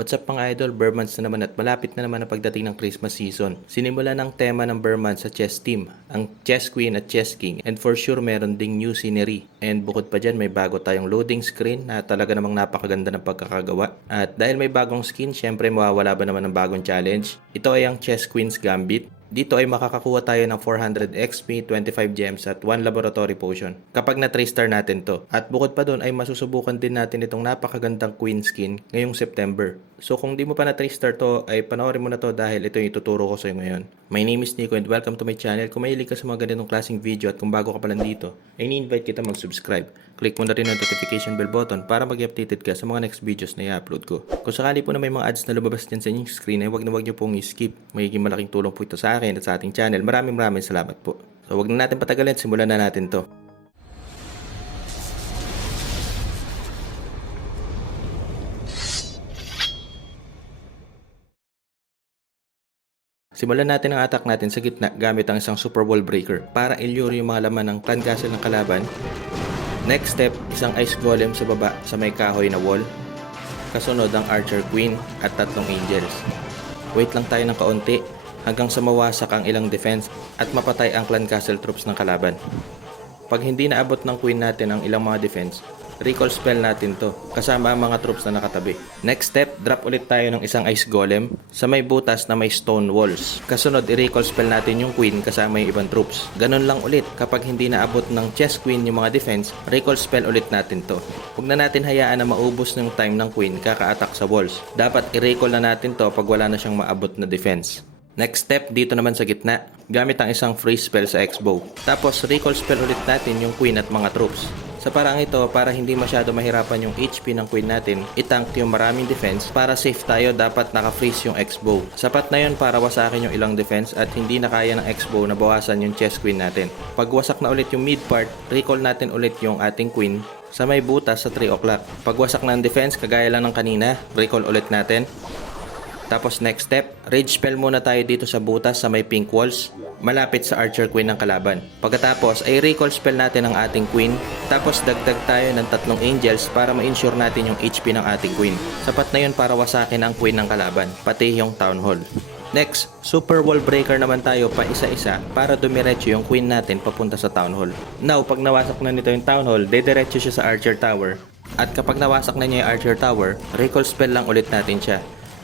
What's up mga idol, Bear months na naman at malapit na naman ang pagdating ng Christmas season. Sinimula ng tema ng Bear months sa chess team, ang Chess Queen at Chess King, and for sure meron ding new scenery. And bukod pa dyan may bago tayong loading screen na talaga namang napakaganda ng pagkakagawa. At dahil may bagong skin, syempre mawawala ba naman ng bagong challenge. Ito ay ang Chess Queen's Gambit. Dito ay makakakuha tayo ng 400 XP, 25 gems at 1 laboratory potion kapag na 3 star natin to. At bukod pa doon ay masusubukan din natin itong napakagandang queen skin ngayong September. So kung di mo pa na 3 star to ay panoorin mo na to dahil ito yung ituturo ko sa iyo ngayon. My name is Nico and welcome to my channel. Kung mahilig ka sa mga ganitong klaseng video at kung bago ka pa lang dito, ay ni-invite kita mag-subscribe. Click mo na rin ang notification bell button para mag-updated ka sa mga next videos na i-upload ko. Kung sakali po na may mga ads na lumabas dyan sa inyong screen ay wag na wag nyo pong i-skip. Magiging malaking tulong po ito sa akin at sa ating channel. Maraming salamat po. So wag na natin patagalin, simulan na natin to. Simulan natin ang attack natin sa gitna gamit ang isang super wall breaker para i-lure yung mga laman ng clan castle ng kalaban. Next step, isang ice golem sa baba sa may kahoy na wall. Kasunod ang archer queen at 3 angels. Wait lang tayo ng kaunti hanggang sa mawasak ang ilang defense at mapatay ang clan castle troops ng kalaban. Pag hindi naabot ng queen natin ang ilang mga defense, recall spell natin to kasama ang mga troops na nakatabi. Next step, drop ulit tayo ng isang ice golem sa may butas na may stone walls. Kasunod, i-recall spell natin yung queen kasama yung ibang troops. Ganun lang ulit, kapag hindi naabot ng chess queen yung mga defense, recall spell ulit natin to. Huwag na natin hayaan na maubos ng time ng queen kaka-attack sa walls. Dapat i-recall na natin to pag wala na siyang maabot na defense. Next step, dito naman sa gitna, gamit ang isang freeze spell sa X-bow. Tapos recall spell ulit natin yung queen at mga troops. Sa parang ito, para hindi masyado mahirapan yung HP ng queen natin, itank yung maraming defense. Para safe tayo, dapat naka-freeze yung X-bow. Sapat na yun para wasakin yung ilang defense at hindi na kaya ng X-bow na bawasan yung chess queen natin. Pag wasak na ulit yung mid part, recall natin ulit yung ating queen sa may butas sa 3 o'clock. Pag wasak ng defense, kagaya lang ng kanina, recall ulit natin. Tapos next step, rage spell muna tayo dito sa butas sa may pink walls, malapit sa archer queen ng kalaban. Pagkatapos ay recall spell natin ang ating queen, tapos dagdag tayo ng 3 angels para ma-ensure natin yung HP ng ating queen. Sapat na yun para wasakin ang queen ng kalaban, pati yung town hall. Next, super wall breaker naman tayo pa isa-isa para dumiretso yung queen natin papunta sa town hall. Now, pag nawasak na nito yung town hall, dediretso siya sa archer tower. At kapag nawasak na niya yung archer tower, recall spell lang ulit natin siya.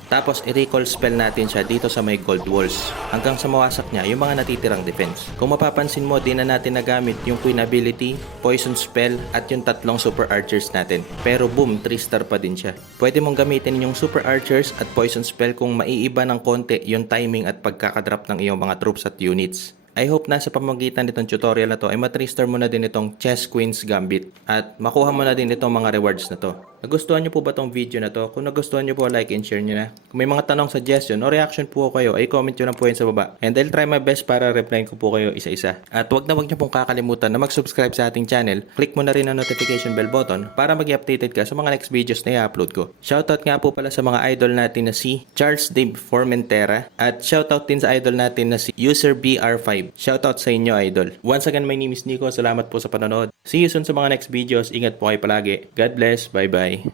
Tapos i-recall spell natin siya dito sa may gold walls hanggang sa mawasak niya yung mga natitirang defense. Kung mapapansin mo, di na natin nagamit yung queen ability, poison spell at yung 3 super archers natin. Pero boom, 3 star pa din siya. Pwede mong gamitin yung super archers at poison spell kung maiiba ng konti yung timing at pagkakadrop ng iyong mga troops at units. I hope na sa pamamagitan nitong tutorial na to ay ma-3 star mo na din itong Chess Queen's Gambit at makuha mo na din itong mga rewards na to. Nagustuhan nyo po ba tong video na to? Kung nagustuhan nyo po, like and share nyo na. Kung may mga tanong, suggestion o reaction po kayo, ay comment nyo lang po yan sa baba. And I'll try my best para replyin ko po kayo isa-isa. At wag nyo pong kakalimutan na mag-subscribe sa ating channel. Click mo na rin ang notification bell button para mag-updated ka sa mga next videos na i-upload ko. Shoutout nga po pala sa mga idol natin na si Charles Dave Formentera at shoutout din sa idol natin na si User BR5. Shoutout sa inyo, idol. Once again, my name is Nico. Salamat po sa panonood. See you soon sa mga next videos. Ingat po kayo palagi. God bless. Bye-bye.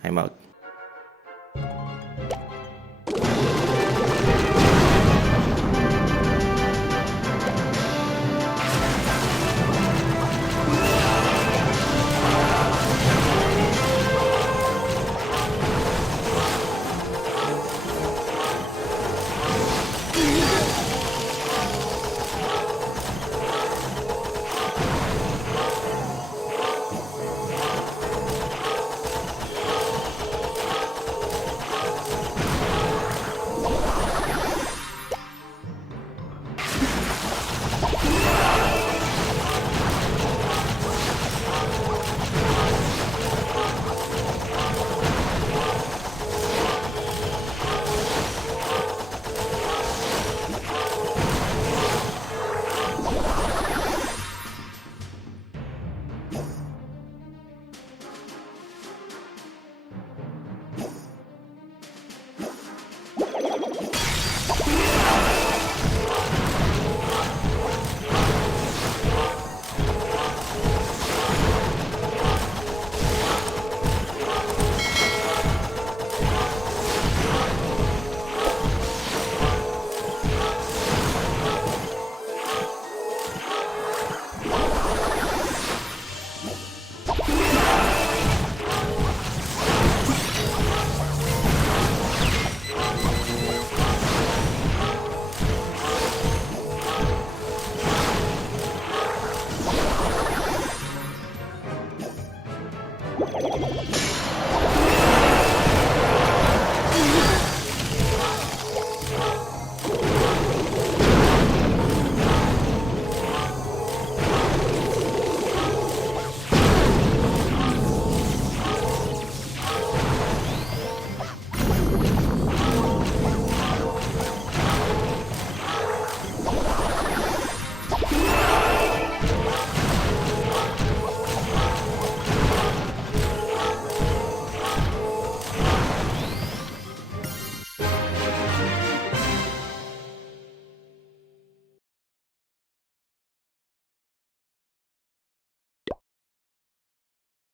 I'm out.